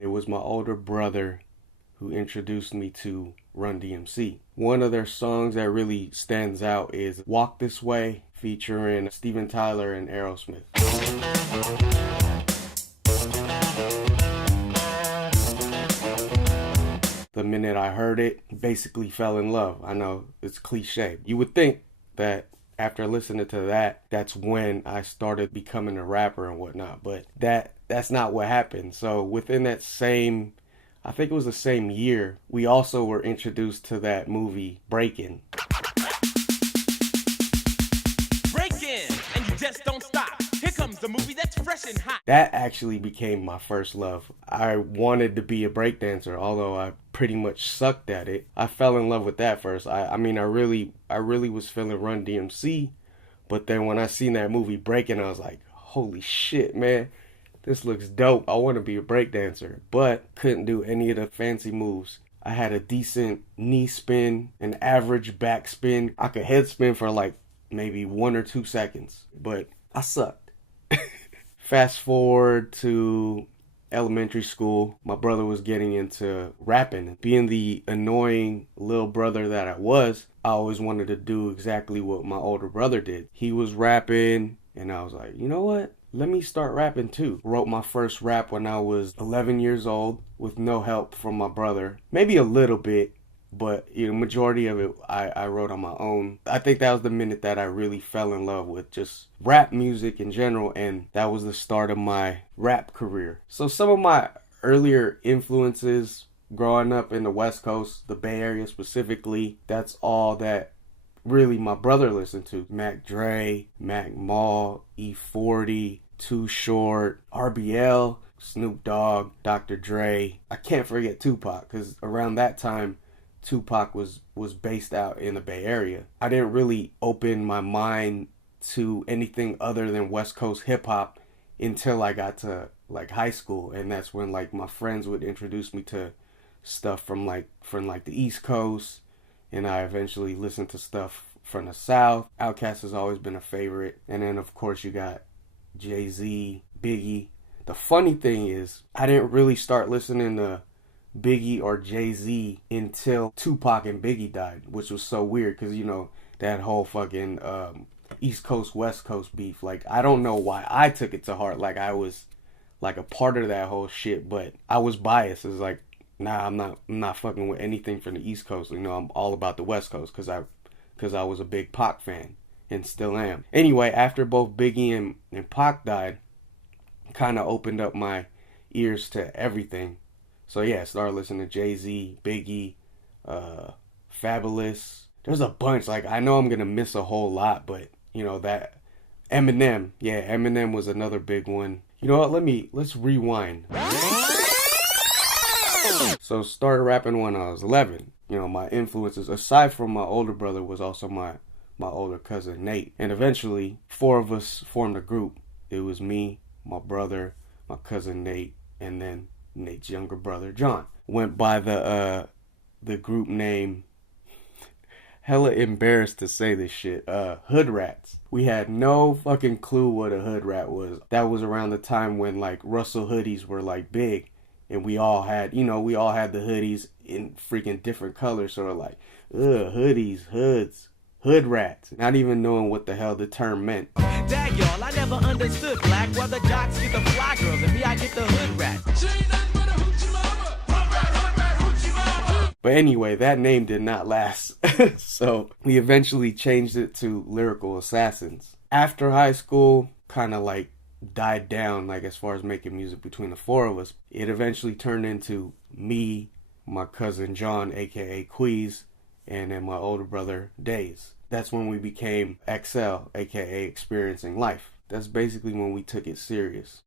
It was my older brother who introduced me to Run DMC. One of their songs that really stands out is Walk This Way, featuring Steven Tyler and Aerosmith. The minute I heard it, basically fell in love. I know it's cliche. You would think that after listening to that, that's when I started becoming a rapper and whatnot, but that's not what happened. So within that same, I think it was the same year, we also were introduced to that movie Breakin. Breakin, and you just don't stop. Here comes the movie that's fresh and hot. That actually became my first love. I wanted to be a breakdancer, although I pretty much sucked at it. I fell in love with that first. I mean, I really was feeling Run DMC, but then when I seen that movie Breakin', I was like, holy shit, man, this looks dope. I want to be a breakdancer, but couldn't do any of the fancy moves. I had a decent knee spin, an average back spin. I could head spin for like maybe 1 or 2 seconds, but I sucked. Fast forward to elementary school, my brother was getting into rapping. Being the annoying little brother that I was, I always wanted to do exactly what my older brother did. He was rapping, and I was like, you know what? Let me start rapping too. Wrote my first rap when I was 11 years old with no help from my brother. Maybe a little bit, but majority of it I wrote on my own. I think that was the minute that I really fell in love with just rap music in general, and that was the start of my rap career. So some of my earlier influences growing up in the West Coast, the Bay Area specifically, that's all that really my brother listened to. Mac Dre, Mac Mall, E40, Too Short, RBL, Snoop Dogg, Dr. Dre. I can't forget Tupac, because around that time Tupac was based out in the Bay Area. I didn't really open my mind to anything other than West Coast hip hop until I got to like high school, and that's when like my friends would introduce me to stuff from the East Coast, and I eventually listened to stuff from the South. Outkast has always been a favorite, and then of course you got Jay-Z, Biggie. The funny thing is, I didn't really start listening to Biggie or Jay-Z until Tupac and Biggie died, which was so weird because, that whole fucking East Coast, West Coast beef. Like, I don't know why I took it to heart. Like, I was like a part of that whole shit, but I was biased. It's like, nah, I'm not fucking with anything from the East Coast. I'm all about the West Coast because I was a big Pac fan and still am. Anyway, after both Biggie and Pac died, kind of opened up my ears to everything. So yeah, I started listening to Jay-Z, Biggie, Fabulous. There's a bunch. Like, I know I'm gonna miss a whole lot, but that Eminem. Yeah, Eminem was another big one. You know what? Let's rewind. So started rapping when I was 11. My influences, aside from my older brother, was also my older cousin Nate. And eventually, 4 of us formed a group. It was me, my brother, my cousin Nate, and then Nate's younger brother John. Went by the group name, hella embarrassed to say this shit, Hood Rats. We had no fucking clue what a hood rat was. That was around the time when like Russell hoodies were like big, and we all had the hoodies in freaking different colors, sort of like hoodies, hoods, Hood Rats, not even knowing what the hell the term meant. Dag y'all, I never understood black. Why the jocks get the fly girls and me I get the Hood Rats. But anyway, that name did not last. So we eventually changed it to Lyrical Assassins. After high school, kind of like died down, like as far as making music between the 4 of us. It eventually turned into me, my cousin John, aka Queez, and then my older brother Days. That's when we became XL, aka Experiencing Life. That's basically when we took it serious.